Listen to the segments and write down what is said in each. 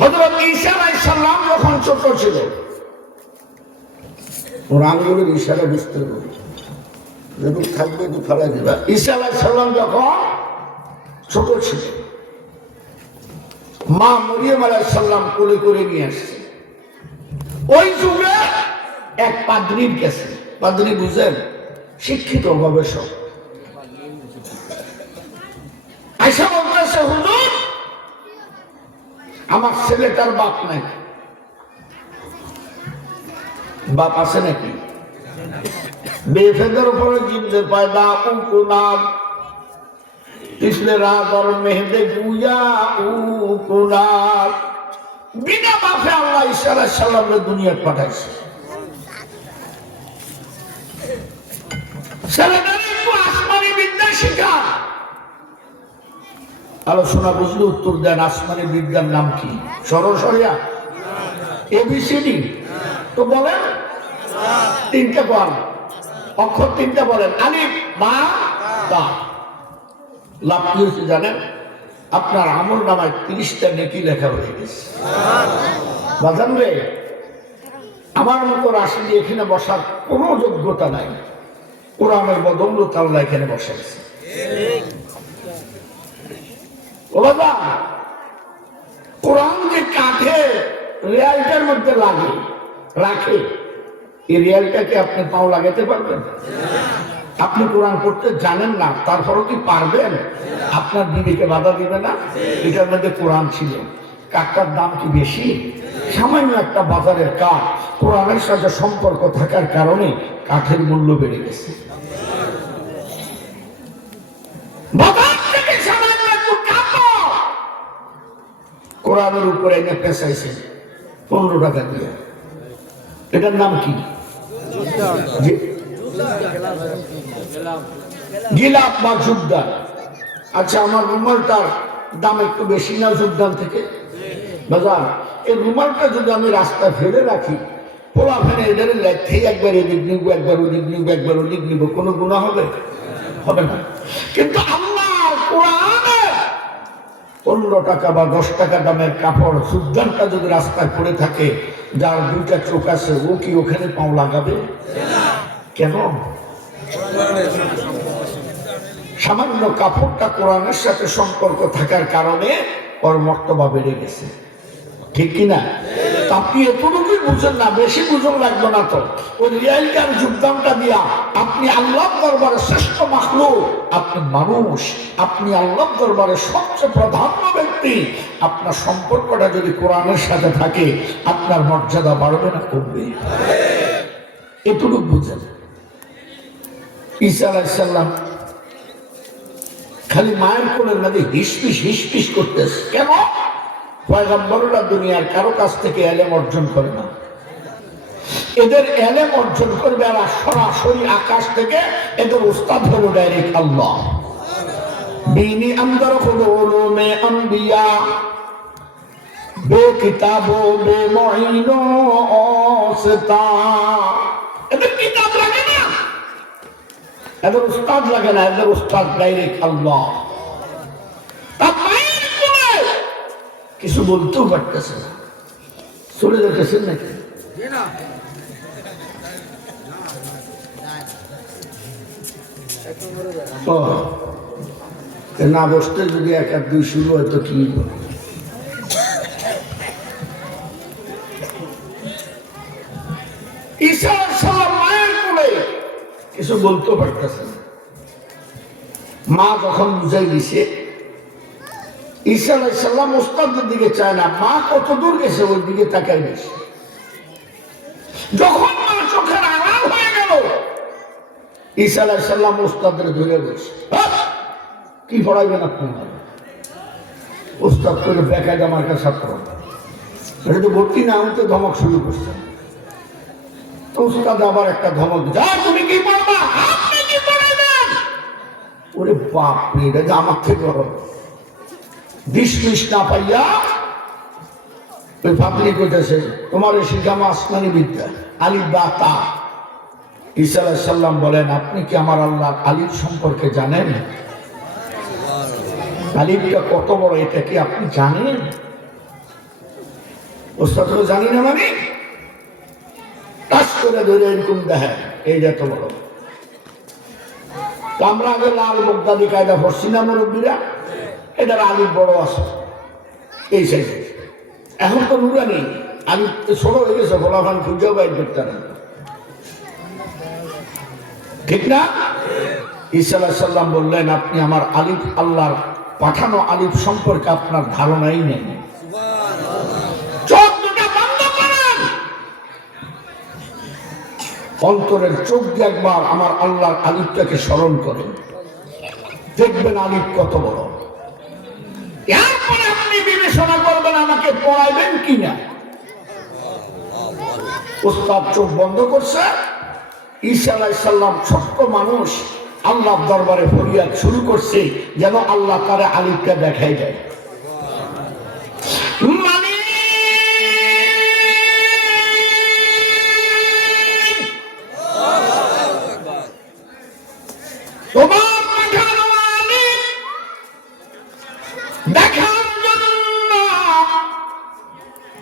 হযরত ঈসা আলাইহিস সালাম যখন ছোট ছিল, ওর আঙ্গুলের ইশারা বুঝতে হবে, যদি থাকবে তো ফেলা দিবা। ঈসা আলাইহিস সালাম যখন ছোট ছিল, মা মরিয়ম আলাইহিস সালাম কোলে করে নিয়ে আসছে। ওই যুগে এক পাদ্রীর কাছে, পাদ্রী বুঝেন, শিক্ষিত গবেষক, আয়েশা বলতেছে, হুজুর আমার ছেলেটার বাপ নাই। বাপ আছে নাকি? বেফেদের উপরে জিন্দে পয়দা উকুনাব পিছলে রাত আর মেহেদে গুয়া উকুনাব। বিনা বাপে আল্লাহ ঈসা আলাইহিস সালামের দুনিয়া পাঠাইছে। ছেলেটার একটু আসমানি বিদ্যা শিখা। আলোচনা বুঝলে উত্তর দেন, আসমানি বিদ্যার নাম কি? সরসরিয়া, এবিসিডি তো বলেন, তিনটা বল, অক্ষর তিনটা বলেন, আলিফ বা তা। লাভ কি হয়েছে জানেন? আপনার আমল নামায় 30টা নেকি লেখা হয়ে গেছে। বাজান রে, আমার মতো রাশি এখানে বসার কোনো যোগ্যতা নাই, কোরআনের বদৌলত আল্লাহ এখানে বসাইছে। ও বাবা, কোরআন যে কাঠে রিয়ালটার মধ্যে লাগে রাখে, এই রিয়ালটাকে আপনি পাও লাগাতে পারবেন? আপনি কোরআন পড়তে জানেন না, তারপরও কি পারবেন? আপনার বিবেকে বাধা দিবে না? এটার মধ্যে কোরআন ছিল, কাঠটার দাম কি বেশি? সামান্য একটা বাজারের কাঠ, কোরআনের সাথে সম্পর্ক থাকার কারণে কাঠের মূল্য বেড়ে গেছে। কোরআনের উপরে এনে পেঁচাইছে 15 টাকা দিয়ে। এটার নাম কি? গিলাপ বা জুবদান। আচ্ছা, আমার রুমালটার দাম একটু বেশি না জুবদান থেকে? বাজার, এই রুমালটা যদি আমি রাস্তায় ফেলে রাখি, পোলা ফেলে এদের লেখে একবার এদিক নিব, একবার ওদিক নিব, একবার ওদিক নিব, কোনো গুনাহ হবে? হবে না। কিন্তু আল্লাহ কোরআনে 15 টাকা বা 10 টাকা দামের কাপড় জুবদানটা যদি রাস্তায় পড়ে থাকে, যার 2টা চোখ আছে, ও কি ওখানে পাও লাগাবে? কেন? সামান্য কাপড়টা কোরআনের সাথে সম্পর্ক থাকার কারণে ওর মর্তবা বেড়ে গেছে, ঠিক কিনা? আপনি এতটুকুই বুঝেন না, বেশি বুঝন লাগবে না তো। ওই রিয়ালটার যোগদানটা দিয়া আপনি আল্লাহর দরবারে শ্রেষ্ঠ মাখলুক, আপনি মানুষ, আপনি আল্লাহর দরবারে সবচেয়ে প্রাধান্য ব্যক্তি। আপনার সম্পর্কটা যদি কোরআনের সাথে থাকে, আপনার মর্যাদা বাড়বে না কমবে? এতটুকু বুঝেন। ঈসা আলাইহিস সালাম খালি মায়ের কোলের মধ্যে হিসপিস হিসপিস করতেছে। কেন? পয়গম্বররা দুনিয়ার কারো কাছ থেকে এলেম অর্জন করে না, এদের এলেম অর্জন করবে আর সরাসরি আকাশ থেকে। এদের উস্তাদ হলো ডাইরেক্ট আল্লাহ। দীনি আন্দর হলো উলুমে আম্বিয়া, বে কিতাবো বে মুঈনো ওসতা। এদের কিতাব লাগে না, এদের উস্তাদ লাগে না, এদের উস্তাদ ডাইরেক্ট আল্লাহ। কিছু বলতেও পারতেছে না, চলে যেতেছেন নাকি? না বসতে যদি 1 আর 2 শুরু হয়তো কি ঈসা আলাইহিস সালাম মায়ের কোলে কিছু বলতেও পারতেছে না। মা যখন বুঝাই দিছে, ঈসা আলাইহিস সালাম ওস্তাদের দিকে চায় না, মা কত দূর গেছে ওই দিকে তাকাই গেছে। যখন মা চোখের আড়াল হয়ে গেল, ঈসা আলাইহিস সালাম ওস্তাদের ধরে বসে, কি পড়াইবেন আপনি? ওস্তাদ করে বেকায় আমার কাছে ছাত্র, এটা তো ভর্তি না হতে ধমক শুরু করছে। তো ওস্তাদ আবার একটা ধমক, যা তুমি কি পড়বা, আপনি কি পড়াইবেন? ওরে বাপ রে, এটা যে আমার থেকে বড়। বিশ না পাইয়া ওই ফাতরি কইতেছে, তোমার এই শিখামা আসমানি বিদ্যা, আলিফ বা তা। ঈসা আলাইহিস সালাম বলেন, আপনি কি আমার আল্লাহ আলিফ সম্পর্কে জানেন? আলিফটা কত বড় এটা কি আপনি জানেন? ওস্তাদ তো জানি না মানে টাচ করে ধরে এরকম দেখে এই যত বড়। আমরা আগে লাল বগদাদি কায়দা পড়ছি না মুরব্বীরা, এটার আলিফ বড় আছে এই সাইজে। এখন তো নুরানি আলিফ ছোট হয়ে গেছে, ফলাফান খুঁজেও বাইর করতে না, ঠিক না? ঈসা আলাইহিস সালাম বললেন, আপনি আমার আলিফ, আল্লাহর পাঠানো আলিফ সম্পর্কে আপনার ধারণাই নেই। অন্তরের চোখ দিয়ে একবার আমার আল্লাহর আলিফটাকে স্মরণ করেন, দেখবেন আলিফ কত বড়। এরপরে আপনি বিবেচনা করবেন আমাকে পড়াইবেন কিনা। ওস্তাদ চোখ বন্ধ করছে, ঈসা আলাইহিস সালাম ছোট্ট মানুষ আল্লাহর দরবারে ফরিয়াদ শুরু করছে, যেন আল্লাহ তারে আলিফটা দেখাই দেয়।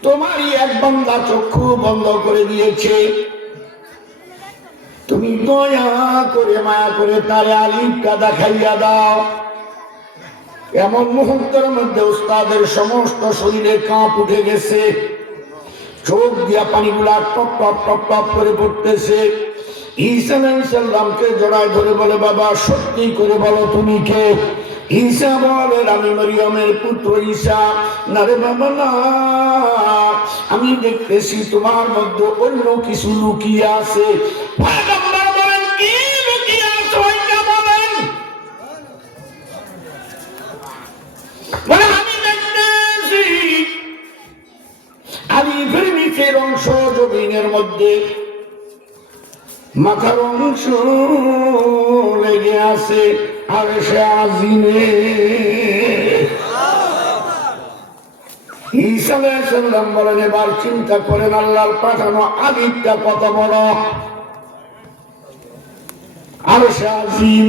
তোমারই এক বান্দা চক্ষু বন্ধ করে দিয়েছে, তুমি দয়া করে মায়া করে তারে আলিফটা দেখাইয়া দাও। এমন মুহূর্তের মধ্যে উস্তাদের সমস্ত শরীরে কাঁপ উঠে গেছে, চোখ দিয়া পানিগুলা টপ টপ টপ টপ করে পড়তেছে। ঈসা আলাইহিস সালামকে জড়ায় ধরে বলে, বাবা সত্যি করে বলো তুমি কে? ঈসা বলেন, আমি মরিয়মের পুত্র ঈসা। না রে বাবা না, আমি দেখতেছি তোমার মধ্যে অন্য কিছু লুকিয়ে আছে। পয়গম্বর বলেন, কি লুকিয়ে আছে ওইটা বলেন। বলে, আমি দেখতেছি আলিফের নিচের অংশ জমিনের মধ্যে, মাথার অংশ লেগে আছে আরশে আজিমে। ঈসা আলাইহিস সালাম বলেন, এবার চিন্তা করেন আল্লাহর পাঠানো আলিফটা কত বড়। আরশে আজিম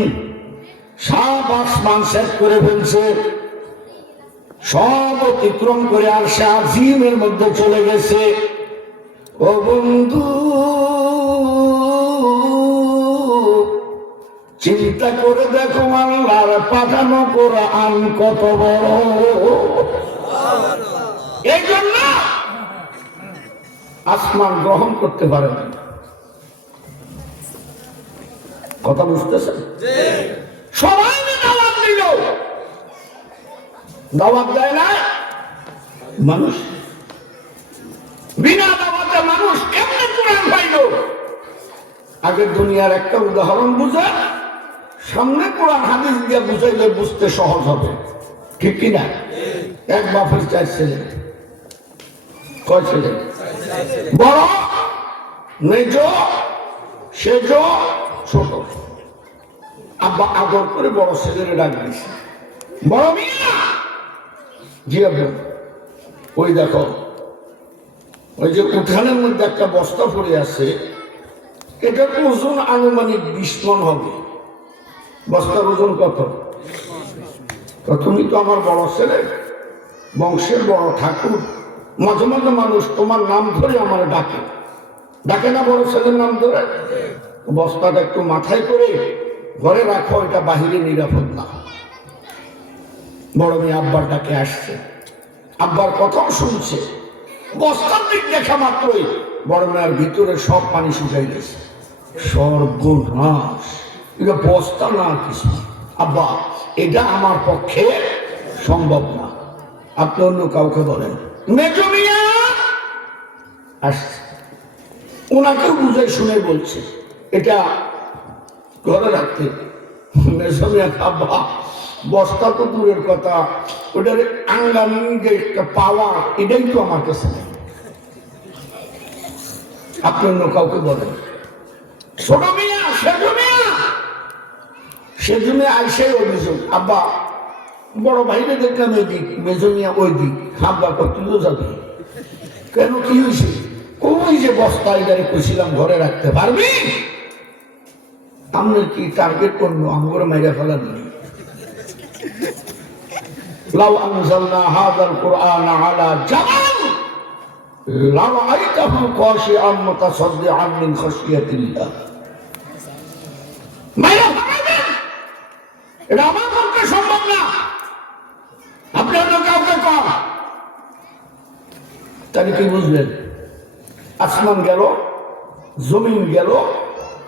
সব আসমান সেট করে ফেলছে, সব অতিক্রম করে আরশে আজিমের মধ্যে চলে গেছে। ও বন্ধু, চিন্তা করে দেখো আল্লাহর পাঠানো কোরআন কত বড়। এই জন্য আসমান গ্রহণ করতে পারে না। কথা বুঝতেছেন? সবাই দাওয়াত দিল, দাওয়াত দেয় না মানুষ। বিনা দাওয়াতে মানুষ কেমনে কোরআন পাইল? আগের দুনিয়ার একটা উদাহরণ বুঝা, সামনে কোরআন হাদিস দিয়ে বুঝাইলে বুঝতে সহজ হবে, ঠিক কিনা? এক বাপের 4 ছেলে, কয় ছেলে? বড়, মেজ, সেজ, ছোট। আব্বা আদর করে বড় ছেলের ডাক দিয়েছে, বড় মিয়া। জি আব্বা। ওই দেখো, ওই যে উঠানের মধ্যে একটা বস্তা পড়ে আছে, এটার ওজন আনুমানিক 20 মণ হবে। বস্তার ওজন কত? তুমি তো আমার বড় ছেলে, বংশের বড় ঠাকুর, মাঝে মাঝে মানুষ তোমার নাম ধরে আমার ডাকে, ডাকে না বড় ছেলের নাম ধরে? বস্তাটা একটু মাথায় করে ঘরে রাখো, এটা বাহিরে নিরাপদ না। বড় মেয়ে আব্বার ডাকে আসছে, আব্বার কথাও শুনছে। বস্তার দিক দেখা মাত্রই বড় মেয়ের ভিতরে সব পানি শুকাই গেছে। সর্বনাশ, এটা বস্তা না কিছু। আব্বা, এটা আমার পক্ষে সম্ভব না, আপনি অন্য কাউকে বলেন। মেজো মিয়া আসছে, ওনাকেও বুঝে শুনে বলছে এটা ঘরে রাখতে। মেজো মিয়া, আব্বা বস্তা তো দূরের কথা, ওটার আঙ্গানি যে একটা পাওয়া, এটাই তো আমার কাছে নেই, আপনি অন্য কাউকে বলেন। ছোট মিয়া, সেজো মিয়া, সেজো মিয়া আইসাই অভিযোগ, আব্বা বড় ভাইরে দেখলাম এদিক, মেজো মিয়া ওই দিক। আব্বা তুইও যাবি কেন? কি হয়েছে? ওই যে বস্তা এটারে কইছিলাম ঘরে রাখতে পারবি। আপনার কি টার্গেট করবো? আমগরে মাইরা ফেলার নেই। লাউ আনজালনা হাযাল কুরআন আলা জাবাল লারাআইতাহু খাশিআন মুতাসাদ্দিআন মিন খাশিয়াতিল্লাহ। মাইরা ভাগাবেন, এটা আমার পক্ষে সম্ভব না, আপনি অন্য কাউকে কর। তাহলে কি বুঝলেন? আসমান গেল, জমিন গেল,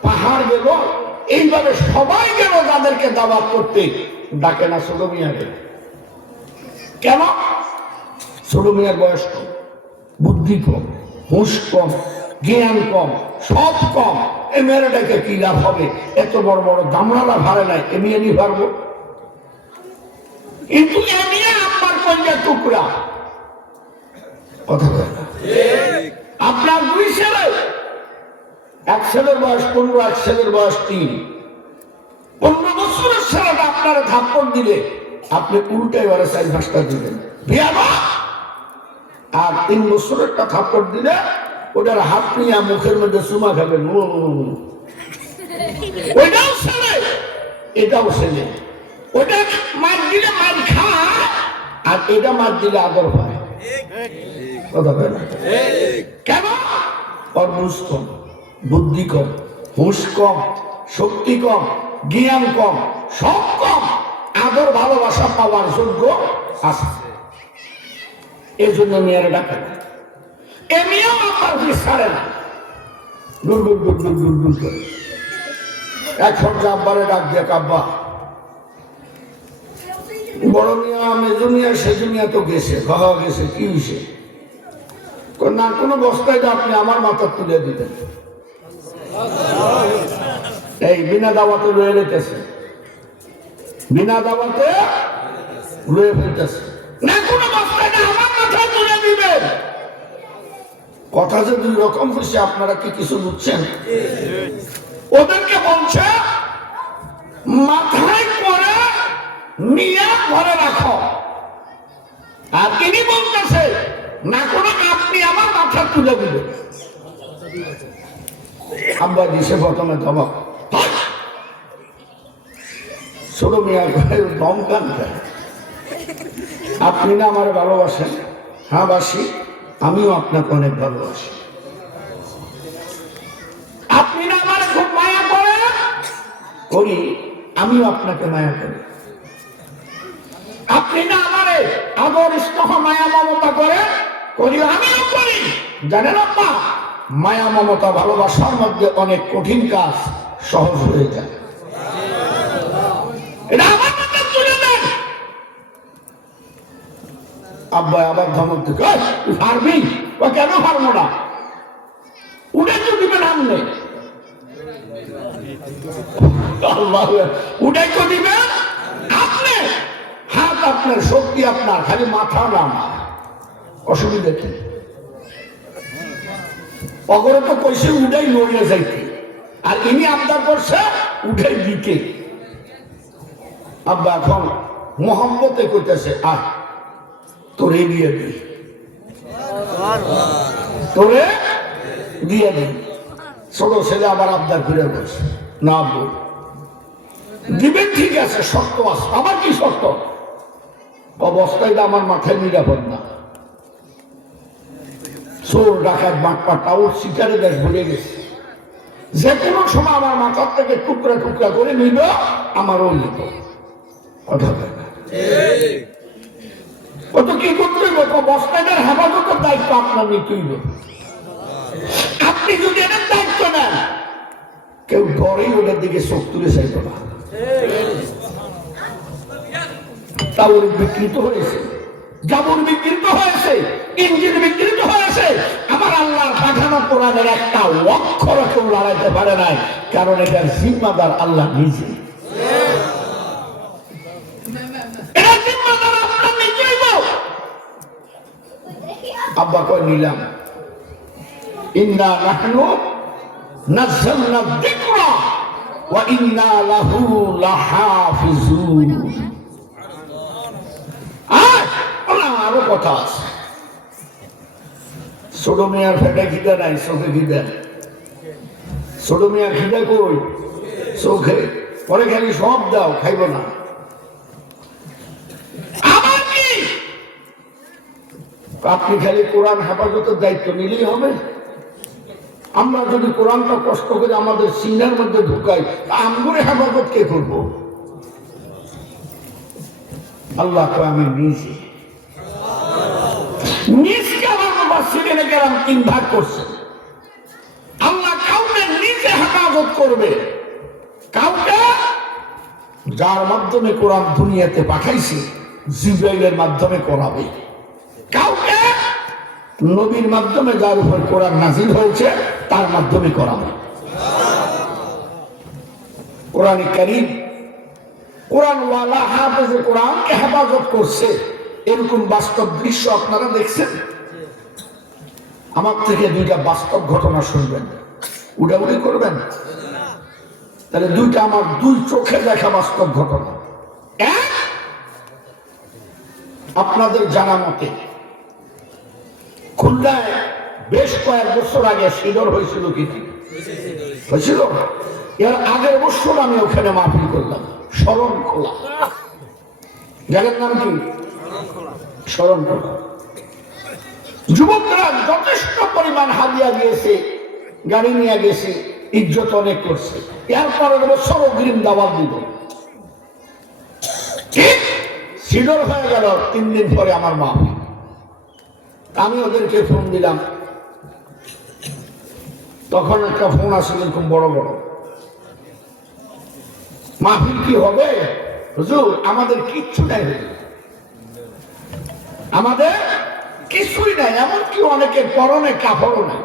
পাহাড় গেল, এইভাবে সবাই গেল যাদেরকে দাওয়াত করতে, ডাকে না ছোট মিয়াকে। কেন? ছোট মিয়ার বয়স কম, বুদ্ধি কম, হুঁশ কম, জ্ঞান কম, সব কম। এ মেয়েটাকে কি লাভ হবে? এত বড় বড় দামড়ালা ভাড়ে নাই, এ মেয়ে নিয়ে পারবো? কিন্তু এ মেয়ে আপনার কন্যা টুকরা। কথা বলে না। আপনার দুই ছেলে, এক ছেলের বয়স 15, এক ছেলের বয়স 3। 15 বছরের ছেলেটা আপনার থাপ্পড় দিলে আপনি উল্টাই বারে 4-5টা দিবেন, আর 3 বছরেরটা থাপ্পড় দিলে ওটার হাত নিয়ে মুখের মধ্যে চুমা খাবেন। ওইটাও ছেলে, এটাও ছেলে। ওটা মার দিলে মার খায়, আর এটা মার দিলে আদর হয়। কথা বলে না। কেন? ওর বুঝ কম, বুদ্ধি কম, হুঁশ কম, শক্তি কম, জ্ঞান কম, সব কম, আদর ভালোবাসা পাওয়ার যোগ্য আছে। এই জন্য মেয়েরা ডাকে না। এ মেয়েও আপনার পিছ ছাড়ে না, গুল গুল গুল গুল গুল গুল করে। এখন আব্বারে ডাক দিয়ে, আব্বা, বড় মিয়া মেজো মিয়া সেজু মিয়া তো গেছে, খাওয়া গেছে, কি হয়েছে? না কোনো বস্তায় আপনি আমার মাথা তুলে দিতেন। এই বিনা দাওয়াতে রয়ে যেতেছে, বিনা দাওয়াতে রয়ে ফেলতেছে। না কোনো বস্তায় আমার মাথা তুলে দিবেন। কথা যে দুই রকম হয়েছে, আপনারা কি কিছু বুঝছেন? ওদেরকে বলছে মাথায় করে নিয়ে ঘরে রাখো, আর তিনি বলতেছে না কোনো আপনি আমার মাথা তুলে দিবেন। আব্বা দিছে প্রথমে ধমক, ছোট মিয়া দমকান খায়। আপনি না আমার ভালোবাসেন? হ্যাঁ বাসি, আমিও আপনাকে অনেক ভালোবাসি। আপনি না আমার খুব মায়া করেন? করি, আমিও আপনাকে মায়া করি। আপনি না আমারে আদর স্নেহ মায়া মমতা করে? করি, আমিও করি। জানেন আপা, মায়া মমতা ভালোবাসার মধ্যে অনেক কঠিন কাজ সহজ হয়ে যায়। এটা আমার মাথা তুলে দেন। আব্বা আবার ধমক দিকে, পারবি? ও কেন পারবো না? উঠে তো দিবেন আমনে, উঠে তো দিবেন আপনি। হাত আপনার, শক্তি আপনার, খালি মাথা না আমার। অসুবিধা কি? অগরে তো কইছে উঠাই লড়িয়ে যাইতে, আর ইনি আবদার করছে উঠাই দিতে। আব্বা এখন মোহাম্মতে কইতেছে, আর তোরে দিয়ে দি, তোরে দিয়ে দি। ছোট ছেলে আবার আবদার করে বলছে, না আব্বু দিবেন, ঠিক আছে, শর্ত আছে। আমার কি শর্ত? অবস্থায় আমার মাথায় নিরাপদ না। চোর ডাকাত বাটপা টাউর শিকারে দেশ ভুলে গেছে, যে কোনো সময় আমার মাথার থেকে টুকরা টুকরা করে নিল, আমারও নিব। কথা বলে না। ও তো কি করতে হইব? বস্তাটার হেফাজতের দায়িত্ব আপনার নিতে হইব। আপনি যদি এটার দায়িত্ব নেন, কেউ ডরেই ওটার দিকে চোখ তুলে চাইত না। টাউর বিকৃত হয়েছে, জাবর বিকৃত হয়েছে, ইঞ্জিন বিকৃত হয়েছে। আমার আল্লাহর পাঠানো কোরআনের একটা অক্ষর কেউ লড়াইতে পারে নাই, কারণ এটার জিম্মাদার আল্লাহ নিজে। আব্বা কই নিলাম, ইন্না নাহনু নাযালনা যিকরা ওয়া ইন্না লাহু লাহাফিজুন। আরো কথা আছে। ছোট মিয়ার ফেটে খিদে নাই, চোখে খিদে। ছোট মিয়ার খিদে কই? চোখে। পরে খালি সব দাও, খাইব না। আপনি খালি কোরআন হেফাজতের দায়িত্ব নিলেই হবে? আমরা যদি কোরআনটা কষ্ট করে আমাদের সিনার মধ্যে ঢুকাই, আমগুরে হেফাজত কে করব? আল্লাহ তো আমি নিজকে আমার মুফাসসিরিনে কেরাম 3 ভাগ করছে। আল্লাহ কাউকে নিজে হেফাজত করবে, কাউকে যার মাধ্যমে কোরআন দুনিয়াতে পাঠাইছে জিবরাইলের মাধ্যমে করাবে, কাউকে নবীর মাধ্যমে যার উপর কোরআন নাযিল হয়েছে তার মাধ্যমে করাবে। কোরআন কারীম কোরআনওয়ালা হাফেজে কোরআনকে হেফাজত করছে, এরকম বাস্তব দৃশ্য আপনারা দেখছেন? আমার থেকে 2টা বাস্তব ঘটনা শুনবেন, উড়াউড়ি করবেন? তাহলে 2টা আমার 2 চোখে দেখা বাস্তব ঘটনা। এক, আপনাদের জানা মতে খুলনায় বেশ কয়েক বছর আগে সিডর হয়েছিল, কি হয়েছিল? এর আগের বছর আমি ওখানে মাহফিল করলাম, শরণখোলা। জায়গার নাম কি? শরণখোলা। যুবকরা যথেষ্ট পরিমাণ হাদিয়া দিয়েছে, গাড়ি নিয়ে গেছে, ইজ্জত অনেক করছে। এর পরের বছর অগ্রিম দাওয়াত দিব। সিডর হয়ে গেল 3 দিন পরে আমার মাহফিল। আমি ওদেরকে ফোন দিলাম, তখন একটা ফোন আসলে এরকম বড় বড়, মাহফিল কি হবে হুজুর? আমাদের কিচ্ছু নাই, আমাদের কিছুই নাই, এমনকি অনেকের পরনে কাপড়ও নাই।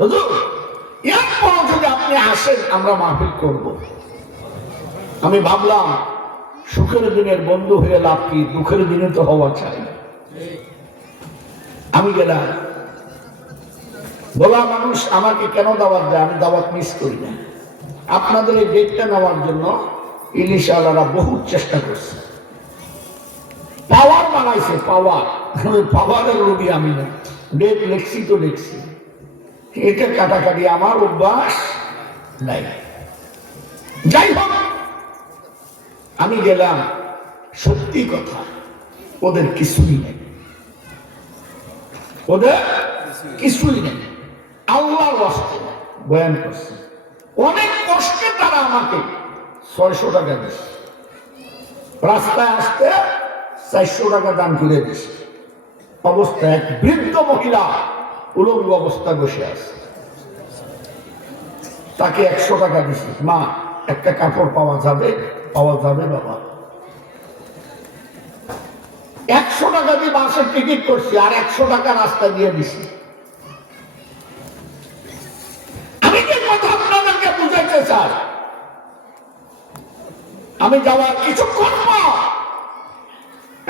হুজুর এরপর যদি আপনি আসেন আমরা মাহফিল করব। আমি ভাবলাম সুখের দিনের বন্ধু হয়ে লাভ কি, দুঃখের দিনে তো হওয়া চাই। আমি গেলাম, বলা মানুষ আমাকে কেন দাওয়াত দেয়, আমি দাওয়াত মিস করি না। আপনাদের এই ডেটটা নেওয়ার জন্য ইলিশ আলারা বহু চেষ্টা করছে, পাওয়ার বানাইছে, পাওয়ার। পাওয়ারের লোভী আমি না, ডেট লিখছি তো লিখছি, এটা কাটাকাটি আমার অভ্যাস নাই। যাই হোক আমি গেলাম, সত্যি কথা ওদের কিছুই নেই, ওদের কিছুই নেই। আল্লাহর ওয়াস্তে বয়ান করছে, অনেক কষ্টে তারা আমাকে 600 টাকা দিচ্ছে, রাস্তায় আসতে 400 টাকা দান করে দিচ্ছে। অবস্থা এক বৃদ্ধ মহিলা উলঙ্গ অবস্থা বসে আছে, তাকে 100 টাকা দিছি, মা একটা কাপড় পাওয়া যাবে? পাওয়া যাবে বাবা। 100 টাকা দিয়ে বাসের টিকিট করছি, আর 100 টাকা রাস্তা দিয়ে দিছি। আমি যে কথা আপনাদেরকে বুঝাইতে চাই, আমি যাওয়ার কিছুক্ষণ পর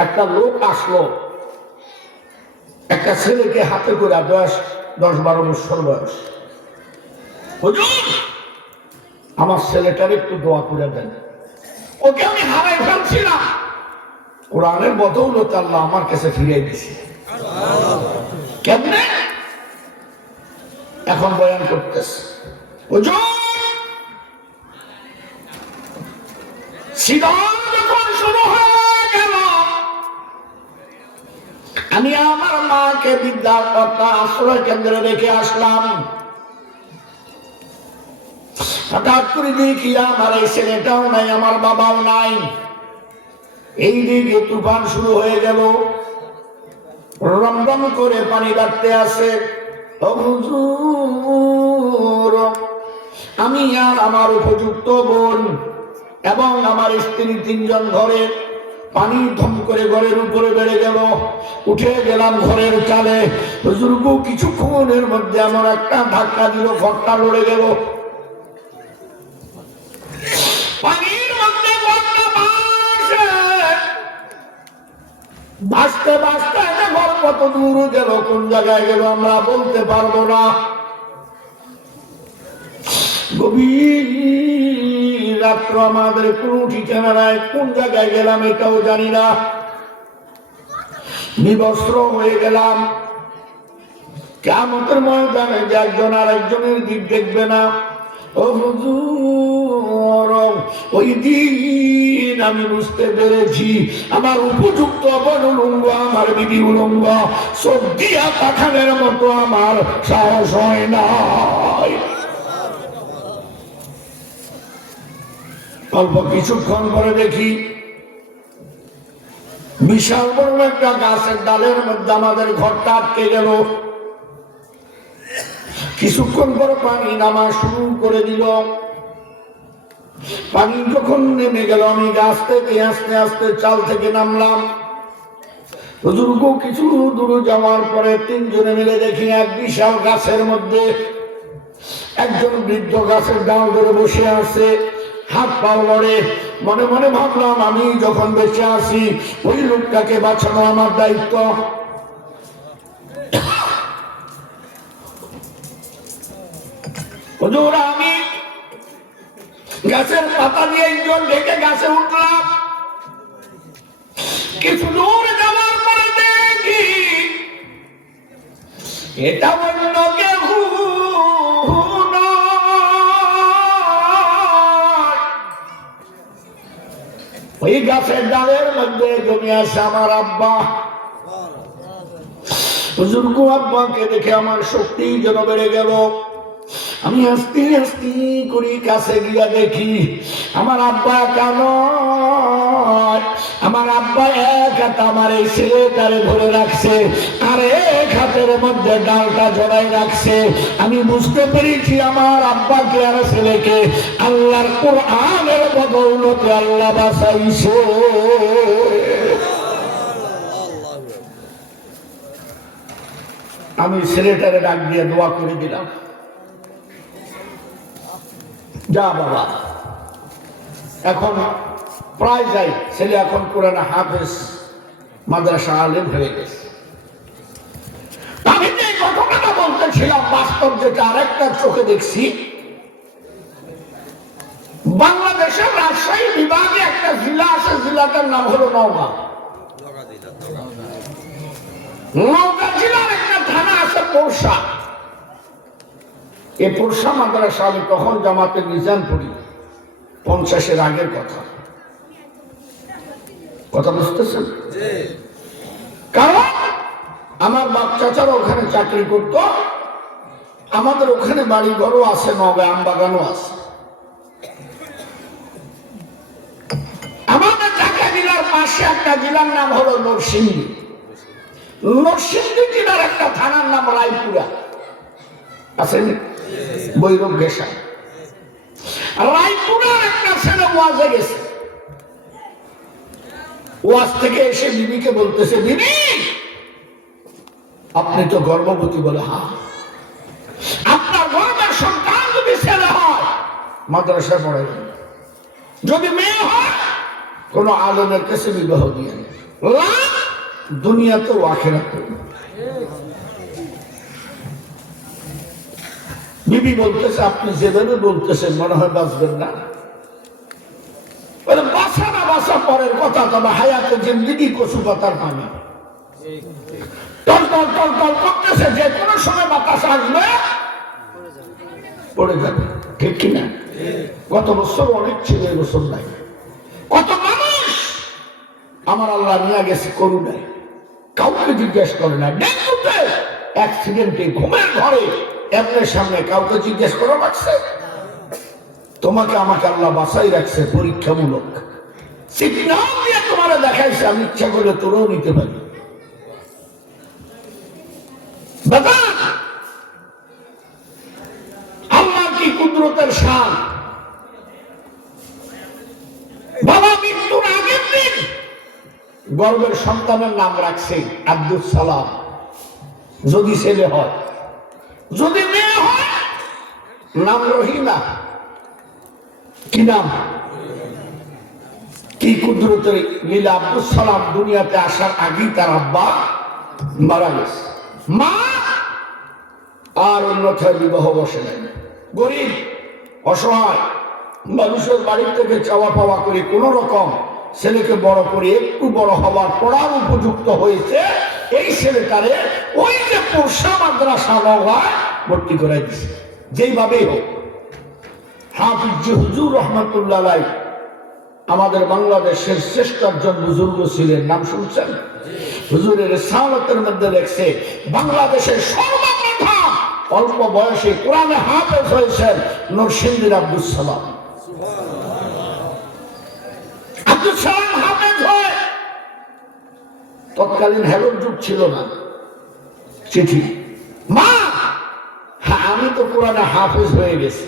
একটা লোক আসলো, একটা ছেলেকে হাতে করে, বয়স 10-12 বছর বয়স। হুজুর আমার ছেলেটার একটু দোয়া করে দেন, ওকে আমি হারাই ফেলছিলাম, কোরআনের বদৌলত আল্লাহ আমার কাছে ফিরিয়ে দিছে। কেমনে? এখন বয়ান করতেছে। হুজুর সিজন যখন শুরু হয়ে গেল, আমি আমার মাকে বিদ্যাকর্তা আশ্রয় কেন্দ্রে রেখে আসলাম। হঠাৎ করে দেখি আমার এই ছেলেটাও নাই, আমার বাবাও নাই। এই দিকে তুফান শুরু হয়ে গেল, রমরম করে পানি ডাকতে আসে। হুজুর আমি আর আমার উপযুক্ত বোন এবং আমার স্ত্রী 3 জন ঘরে, পানি ধম করে ঘরের উপরে বেড়ে গেল, উঠে গেলাম ঘরের চালে। হুজুর কিছুক্ষণের মধ্যে আমার একটা ধাক্কা দিল, ঘরটা লড়ে গেল। পানির মধ্যে ভাসতে ভাসতে ঘর কত দূর গেল, কোন জায়গায় গেল আমরা বলতে পারবো না। গভীর রাত্র, আমাদের কোনো ঠিকানা নাই, কোন জায়গায় গেলাম এটাও জানি না। বিবস্ত্র হয়ে গেলাম। কিয়ামতের ময়দানে যে একজন আর একজনের দিক দেখবে না। ও হুজুর ওই দিন আমি বুঝতে পেরেছি আমার উপযুক্ত অবলম্ব আমার বিধি উলঙ্গ চোখ দিয়া পাখানের মতো আমার সাহস হয় না। অল্প কিছুক্ষণ পরে দেখি বিশাল বড় একটা গাছের ডালের মধ্যে আমাদের ঘরটা আটকে গেল। কিছুক্ষণ পরে পানি নামা শুরু করে দিল। পানি যখন নেমে গেল আমি গাছ থেকে আস্তে আস্তে চাল থেকে নামলাম। বুজুর্গ কিছু দূর যাওয়ার পরে তিনজনে মিলে দেখি এক বিশাল গাছের মধ্যে একজন বৃদ্ধ গাছের ডাল ধরে বসে আছে, হাত পাও লড়ে। মনে মনে ভাবলাম আমি যখন বেঁচে আছি ওই লোকটাকে বাঁচানো আমার দায়িত্ব। হুজুর আমি গাছের পাতা দিয়ে একজন ঢেকে গাছে উঠলাম। কিছু দূর যাওয়ার পরে দেখি এটা অন্য কেউ ওই গাছের ডালের মধ্যে জমে আছে আমার আব্বা। বুজুর্গ আব্বাকে দেখে আমার শক্তি যেন বেড়ে গেল। আমি আস্তে আস্তে করি কাছে গিয়া দেখি আমার আব্বা কেন, আমার আব্বা এক হাত আমার এই ছেলেটারে ধরে রাখছে আর এক হাতের মধ্যে ডালটা জড়াই রাখছে। আমি বুঝতে পেরেছি আমার আব্বাকে আর ছেলেকে আল্লাহর কোরআনের বদৌলতে আল্লাহ বাঁচাইছে। আমি ছেলেটারে ডাক দিয়ে দোয়া করে দিলাম, যা বাবা। এখন প্রায় যাই, ছেলে এখন কোরআন হাফেজ, মাদ্রাসা আলেম হয়ে গেছে। আমি যে ঘটনাটা বলতেছিলাম বাস্তব যেটা আরেকটা চোখে দেখছি, বাংলাদেশের রাজশাহী বিভাগে একটা জেলা আছে, জেলাটার নাম হলো নওগাঁ। নওগাঁ জেলার একটা থানা আছে পোরশা। এই পোরশা মাদ্রাসা আমি তখন জামাতে নিজাম পড়ি, 50-এর আগের কথা। কথা বুঝতেছেন? কারণ আমার বাপ চাচারা ওখানে চাকরি করতো, আমাদের ওখানে বাড়ি ঘরও আছে, নওগাঁ আমবাগানও আছে। আমাদের ঢাকা জেলার পাশে একটা জেলার নাম হলো নরসিংদী। নরসিংদী জেলার একটা থানার নাম রায়পুরা আছে, বৈরব ঘেষা। রায়পুরার একটা ছেলে ওয়াজে গেছে, ওয়াজ থেকে এসে বিবিকে বলতেছে, বিবি আপনি তো গর্ভবতী। বলে হ্যাঁ। আপনার গর্ভের সন্তান যদি ছেলে হয় মাদ্রাসায় পড়ে, যদি মেয়ে হয় কোন আলেমের কাছে বিবাহ দিয়ে দুনিয়াতেও আখিরাতে। বিবি বলতেছে, আপনি যেভাবে বলতেছেন মনে হয় বাঁচবেন না। বাঁচা না বাঁচা পরের কথা, তবে হায়াতে জিন্দেগি কচু পাতার পানি। টল টল টল টল করতেছে, যে কোনো সময় বাতাস আসবে পড়ে যাবে, ঠিক কিনা? গত বছর অনেক ছিল, এই বছর নাই। কত মানুষ আমার আল্লাহ নিয়ে গেছে করুণায়, কাউকে জিজ্ঞেস করে না। ডেঙ্গুতে অ্যাক্সিডেন্টে ঘুমের ঘরে এমনের সামনে কাউকে জিজ্ঞেস করা লাগছে? তোমাকে আমাকে আল্লাহ বাঁচাই রাখছে পরীক্ষামূলক, সিগন্যাল দিয়ে তোমারে দেখাইছে, আমি ইচ্ছা করলে তোরও নিতে পারি। আল্লাহ কি কুদরতের শান। বাবা মৃত্যুর আগের দিন গর্ভের সন্তানের নাম রাখছে আব্দুল সালাম, যদি ছেলে হয়। যদি মেয়ে হয় নাম রহিমা। কি নাম? কি কুদরতের লীলা। আব্দুল সালাম দুনিয়াতে আসার আগেই তার আব্বা মারা গেছে, মা আর অন্যথায় বিবাহ বসে নাই। গরিব অসহায় মানুষের বাড়ি থেকে চাওয়া পাওয়া করে কোন রকম ছেলেকে বড় করে একটু বড় হওয়ার পড়ার উপযুক্ত হয়েছে, এই ছেলেটারে ওই যে পোরশা মাদ্রাসা নওগাঁয় ভর্তি করে দিচ্ছে, যেইভাবেই হোক। হাফিজ হুজুর রহমাতুল্লাহ আলাইহি আমাদের বাংলাদেশের শ্রেষ্ঠ একজন বুজুর্গ ছিলেন, নাম শুনছেন? হুজুরের রিসালাতের মধ্যে লেখছে বাংলাদেশের সর্বপ্রথম অল্প বয়সে কোরআনে হাফেজ হয়েছেন নরসিংদীর আব্দুল সালাম। আব্দুল সালাম হাফেজ হয়, তৎকালীন হ্যালোর যুগ ছিল না, চিঠি, মা আমি তো কোরআনে হাফেজ হয়ে গেছি।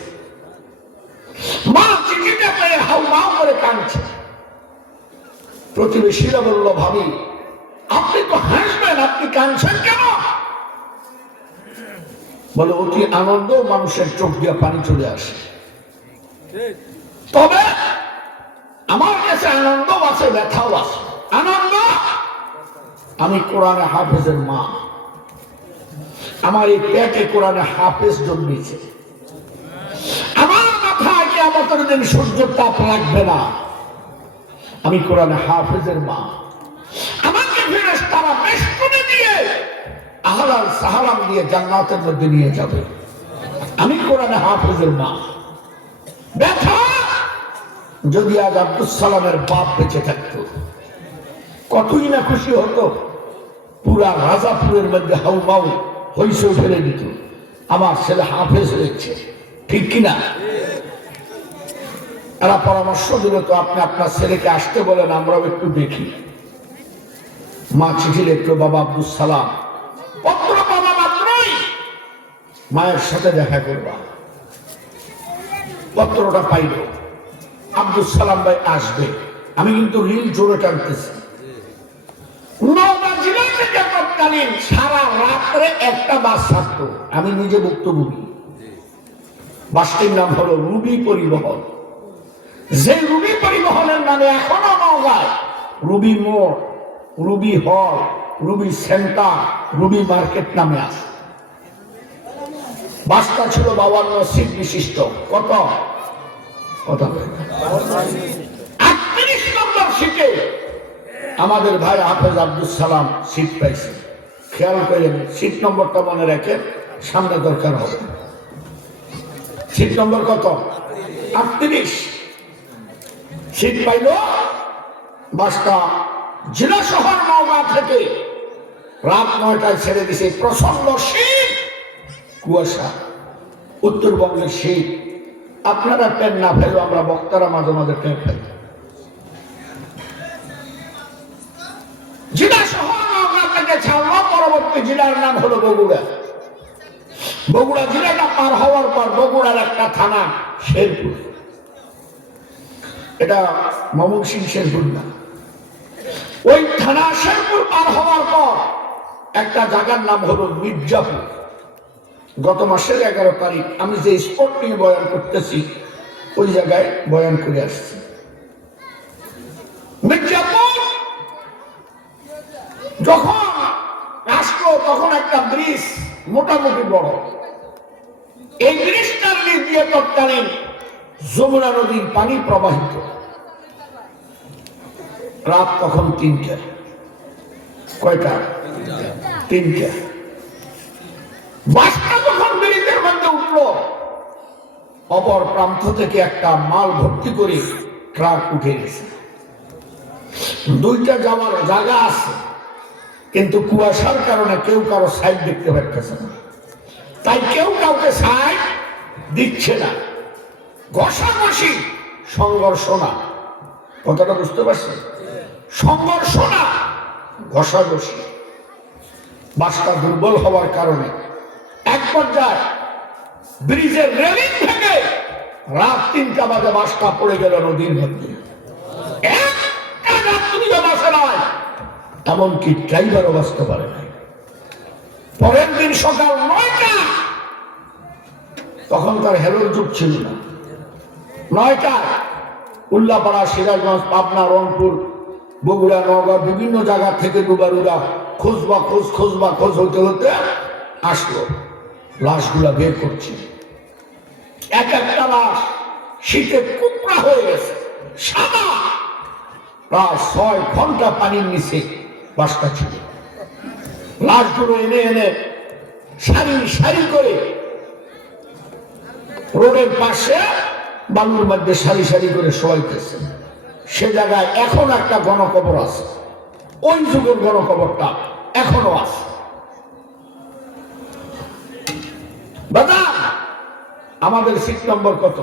মা চিঠিটা পেয়ে হাউ মাউ করে কাঁদছে। প্রতিবেশীরা বলল, ভাবি আপনি তো হাসবেন, আপনি কাঁদছেন কেন? বলে অতি আনন্দ, মানুষের চোখ দিয়ে পানি চলে আসে। তবে আমার কাছে আনন্দ আছে, ব্যথাও আছে। আনন্দ, আমি কোরআনে হাফেজের মা, আমার এই পেটে কোরআনে হাফেজ জন্মেছে। আমার মাথায় কিয়ামতের দিন সূর্যের তাপ লাগবে না, আমি কোরআনে হাফেজের মা। আমাকে ফেরেশতারা বেষ্টনী দিয়ে আহলাল সাহালাম দিয়ে জান্নাতের মধ্যে নিয়ে যাবে, আমি কোরআনে হাফেজের মা। ব্যথা, যদি আজ আব্দুল সালামের বাপ বেঁচে থাকতো কতই না খুশি হতো, পুরা রাজাপুরের মধ্যে হাউ মাউ হইসই ফেলে দিত, আমার ছেলে হাফেজ হয়েছে, ঠিক কিনা? এরা পরামর্শ দিল, তো আপনি আপনার ছেলেকে আসতে বলেন, আমরাও একটু দেখি। মা চিঠি লিখলো, বাবা আব্দুল সালাম, পত্র পাওয়া মাত্রই মায়ের সাথে দেখা করবা। পত্রটা পাইল, আব্দুল সালাম ভাই আসবে। আমি কিন্তু রিল জোরে টানতেছি। নওগাঁ জেলা থেকে তৎকালীন সারা রাত্রে একটা বাস ছাড়তো, আমি নিজে ভুক্তভোগী। বাসটির নাম হলো রুবি পরিবহন। যে রুবি পরিবহনের নামে এখনো নওগাঁয় রুবি মোড়, রুবি হল, রুবি সেন্টার, রুবি মার্কেট নামে আছে। বাসটা ছিল 52 সিট বিশিষ্ট। কত? 38 নম্বর সিটে আমাদের ভাই হাফেজ আব্দুল সালাম সিট পাইছে। খেয়াল করেন, সিট নম্বরটা মনে রাখেন, সামনে দরকার হবে। সিট নম্বর কত? 38 সিট পাইল। বাসটা জেলা শহর নওগাঁ থেকে রাত 9টায় ছেড়ে দিছে। প্রচন্ড শীত, কুয়াশা, উত্তরবঙ্গের শীত। আপনারা টেন না পাইলেও আমরা বক্তারা মাঝে মাঝে টেন পাই। জেলা শহর নওগাঁ থেকে ছাড়লো, পরবর্তী জেলার নাম হলো বগুড়া। বগুড়া জেলাটা পার হওয়ার পর বগুড়ার একটা থানা শেরপুর, এটা ময়মনসিংহ শেরপুর না। ওই থানা শেরপুর পার হওয়ার পর একটা জায়গার নাম হলো মির্জাপুর। গত মাসের 11 তারিখ আমি যে স্পট নিয়ে বয়ান করতেছি ওই জায়গায় বয়ান করে আসছি। মির্জাপুর যখন আসলো তখন একটা ব্রিজ মোটামুটি বড়। এই ব্রিজটার নিচ দিয়ে তৎকালীন যমুনা নদীর পানি প্রবাহিত। রাত তখন 3টা। কয়টা? 3টা। বাসটা যখন ব্রিজের মধ্যে উঠল, অপর প্রান্ত থেকে একটা মাল ভর্তি করে ট্রাক উঠে গেছে। 2টা যাওয়ার জায়গা আছে, কিন্তু কুয়াশার কারণে কেউ কারো সাইড দেখতে পাচ্ছে না, তাই কেউ কাউকে সাইড দিচ্ছে না। ঘষাঘষি, সংঘর্ষ না। কথাটা বুঝতে পারছেন? সংঘর্ষ না, ঘষাঘষি। বাসটা দুর্বল হওয়ার কারণে এক পর্যায়ে ব্রিজের রেলিং থেকে রাত 3টা বাজে বাসটা পড়ে গেল নদীর মধ্যে। এমনকি ড্রাইভারও বাঁচতে পারে নাই। পরের দিন সকাল 9টা, তখন তার হেলোর যুগ ছিল না। 9টায় উল্লাপাড়া, সিরাজগঞ্জ, পাবনা, রংপুর, বগুড়া, নওগাঁ বিভিন্ন জায়গা থেকে দুবারুরা খোঁজ হতে হতে আসলো। লাশগুলা বের করছে, এক একটা লাশ শীতে কুকড়া হয়ে গেছে, সাদা। প্রায় 6 ঘন্টা পানির নিচে বাসটা ছিল। লাশগুলো এনে এনে সারি সারি করে রোডের পাশে বালুর মধ্যে সারি সারি করে শোয়াইতেছে। সে জায়গায় এখন একটা গণকবর আছে, ওই যুগের গণকবরটা এখনো আছে। দাদা আমাদের সিট নম্বর কত?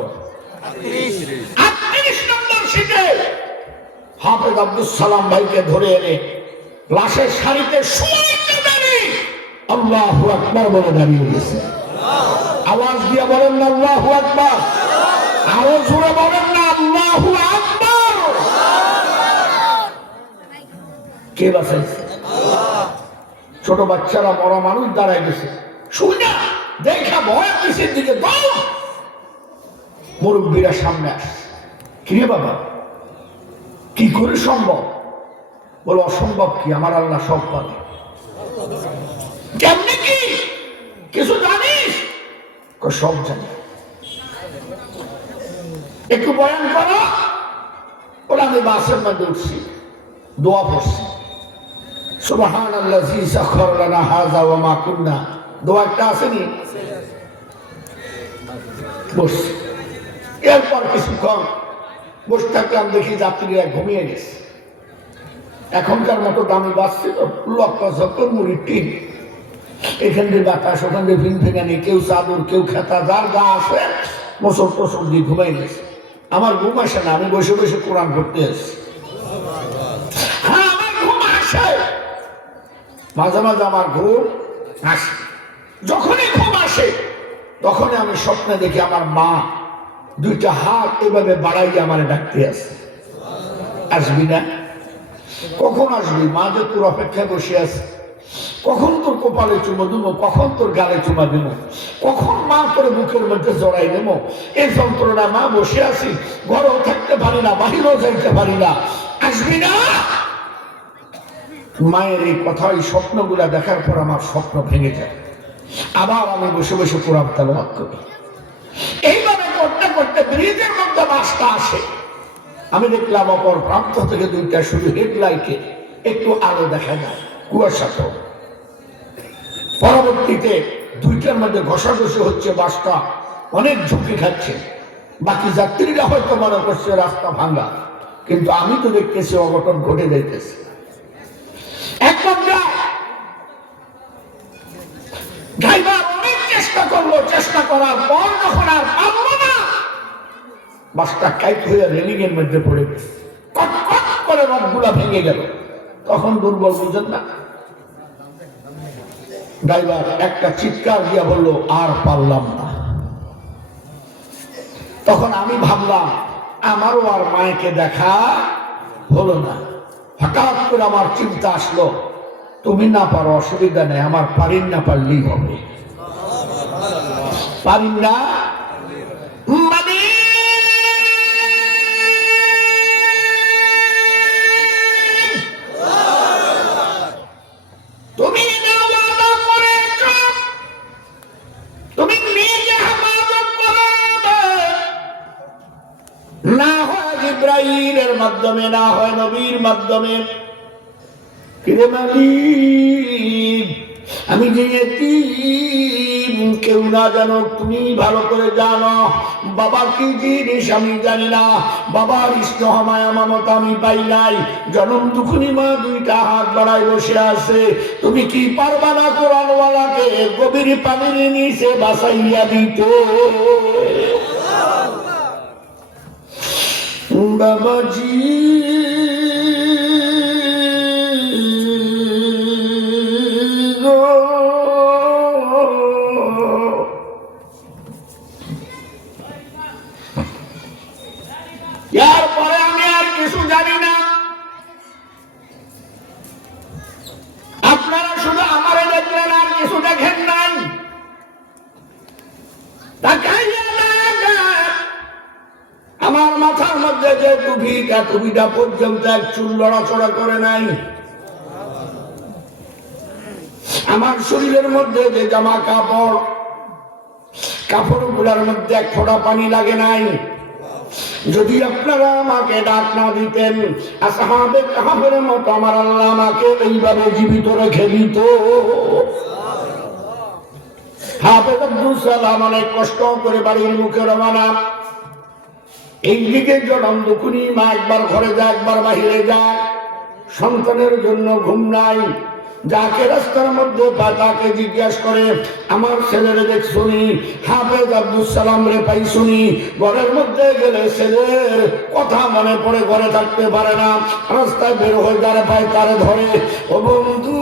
38 নম্বর সিটে হাফেজ আব্দুল সালাম ভাইকে ধরে এনে লাশের সারিতে শুয়াইতে দাঁড়িয়ে আল্লাহু আকবার বলে দাঁড়িয়ে গেছে। আওয়াজ দিয়ে বলেন না আল্লাহু আকবার, আরো জোরে বলেন না আল্লাহু আকবার। কে বাঁচাইছে? ছোট বাচ্চারা বড় মানুষ দাঁড়ায় গেছে, শুনে দেখা ভয় পিছের দিকে দৌড়। মুরব্বীরা সামনে আসে, কিরে বাবা কি করে সম্ভব? বলো অসম্ভব কি, আমার আল্লাহ সব পারে। কেমনি কি কিছু জানিস? সব জানি। একটু বয়ান করো। ওরা আমি বাসের মধ্যে উঠছি, দোয়া পড়ছি, সুবহানাল্লাযী সাখারা লানা হাযা ওয়া মা কুন্না, দোয়াটা আসেনি? বসছি। এরপর কিছুক্ষণ বসে থাকলাম, দেখি যাত্রীরা ঘুমিয়ে গেছে। এখনকার মতো দামি বাস ছিল, লক্কা ঝক্কর মুড়ির টিন, এখান দিয়ে বাতাস, ওখান দিয়ে ভিন ভেঙানি, কেউ চাদর কেউ খেতা, যার গা আছে মোসর টোসর দিয়ে ঘুমাই গেছে। আমার ঘুম আসে না, আমি বসে বসে কোরআন পড়তে আসছি। হ্যাঁ আমার ঘুম আসে, মাঝে মাঝে আমার ঘুম আসে। যখনই ঘুম আসে তখনই আমি স্বপ্নে দেখি আমার মা দুইটা হাত এভাবে বাড়াইয়ে আমার ডাকতে আসে, আসবি না? কখন আসবি? মা যে তোর অপেক্ষায় বসে আছে, কখন তোর কপালে চুমো দেবো, কখন তোর গালে চুমা দেবো, কখন মা তোর বুকের মধ্যে জড়াই নেব। এই যন্ত্রণা মা বসে আছি, ঘরেও থাকতে পারি না, বাহিরেও যাইতে পারি না, আসবি না? মায়ের এই কথা, এই স্বপ্নগুলা দেখার পর আমার স্বপ্ন ভেঙে যায়। আবার আমি বসে বসে কোরআন তেলাওয়াত করি। এইভাবে করতে করতে ব্রিজের মধ্যে বাসটা আসে। আমি দেখলাম অপর প্রান্ত থেকে দুইটা শুধু হেডলাইটে একটু আলো দেখা যায়, কুয়াশা তো। পরবর্তীতে দুইটার মধ্যে ঘষাঘষি হচ্ছে, বাসটা অনেক ঝুঁকি খাচ্ছে। বাকি যাত্রীরা হয়তো মনে করছে রাস্তা ভাঙা, কিন্তু আমি তো দেখতেছি অঘটন ঘটে যাইতেছে। একদম ড্রাইভার অনেক চেষ্টা করলো, চেষ্টা করার পর যখন আর পারলো না, বাসটা কাইট হয়ে রেলিং এর মধ্যে পড়ে গেছে, কটকট করে রডগুলা ভেঙে গেল। তখন দুর্বল বুঝেন না, ড্রাইভার একটা চিৎকার দিয়া বলল আর পারলাম না। তখন আমি ভাবলাম আমারও আর মায়েকে দেখা হলো না। হঠাৎ করে আমার চিন্তা আসলো, তুমি না পারো অসুবিধা নেই, আমার পারিন না পারলেই হবে। পারিন না মানে তুমি তুমি নিজে হেফাজত করবে, না হয় জিবরাইলের মাধ্যমে, না হয় নবীর মাধ্যমে। কিরে মালিক, আমি যে এতিম, কেউ না জানো, তুমি ভালো করে জানো। বাবা কি জিনিস আমি জানি না, বাবার স্নেহ মায়া মমতা আমি পাই নাই। জনম দুখুনি মা দুইটা হাত বাড়ায় বসে আছে, তুমি কি পারবা না কোরআনওয়ালাকে গভীর পানির নিচে বাসাইয়া দিতে? বাবাজি এরপরে আমি আর কিছু জানি না। আপনারা শুধু আমারে দেখলেন, আর কিছু দেখেন নাই। আমার মাথার মধ্যে যে টুপিটা, টুপিটা পর্যন্ত এক চুল লড়াচড়া করে নাই। আমার শরীরের মধ্যে যে জামা কাপড়, কাপড়গুলোর মধ্যে এক ফোঁটা পানি লাগে নাই। যদি আপনারা আমাকে ডাক না দিতেন, আসহাবে কাহফের মতো আমার আল্লাহ আমাকে এইভাবে জীবিত রেখে দিত। হাফেজ আব্দুল সালাম অনেক কষ্ট করে বাড়ির মুখে রওনা। এইদিকে জনম দুকুনি, মা একবার ঘরে যায় একবার বাহিরে যায়, সন্তানের জন্য ঘুম নাই। যাকে রাস্তার মধ্যে পায় তাকে জিজ্ঞাসা করে, আমার ছেলেরে দেখ শুনি, হাফেজ আব্দুল সালাম রে পাই শুনি। ঘরের মধ্যে গেলে ছেলের কথা মনে পড়ে, ঘরে থাকতে পারে না, রাস্তায় বের হয়ে যারা পায় তারে ধরে, ও বন্ধু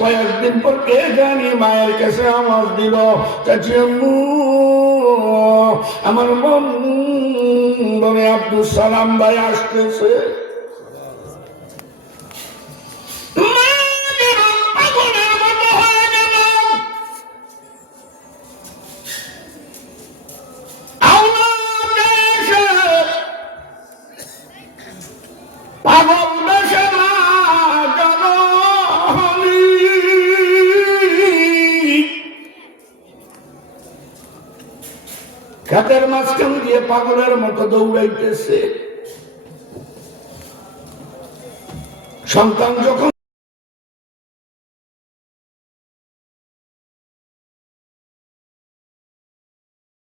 কয়েকদিন পর কে জানি মায়ের কাছে আওয়াজ দিল, চাচি আম্মু আমার মন বলে আব্দুল সালাম ভাই আসতেছে। খাতের মাঝখান দিয়ে পাগলের মতো দৌড়াইতেছে। সন্তান যখন